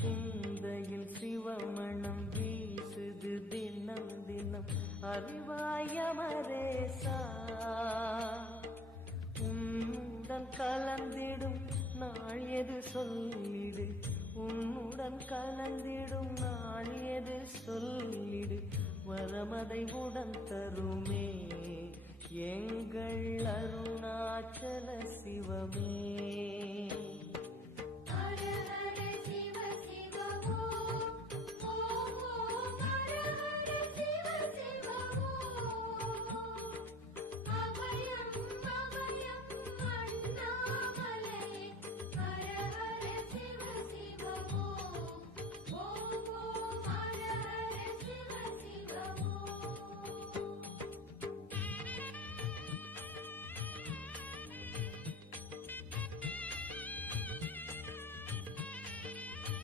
சிந்தையில் சிவமணம் வீசுது தினம் தினம் அறிவாயமரேசா உன்னுடன் கலந்திடும் நாள் எது சொல்லிடு உன்னுடன் கலந்திடும் நாள் எது சொல்லிடு வரமதை உடன் தருமே எங்கள் அருணாச்சல சிவமே. ஹர ஹர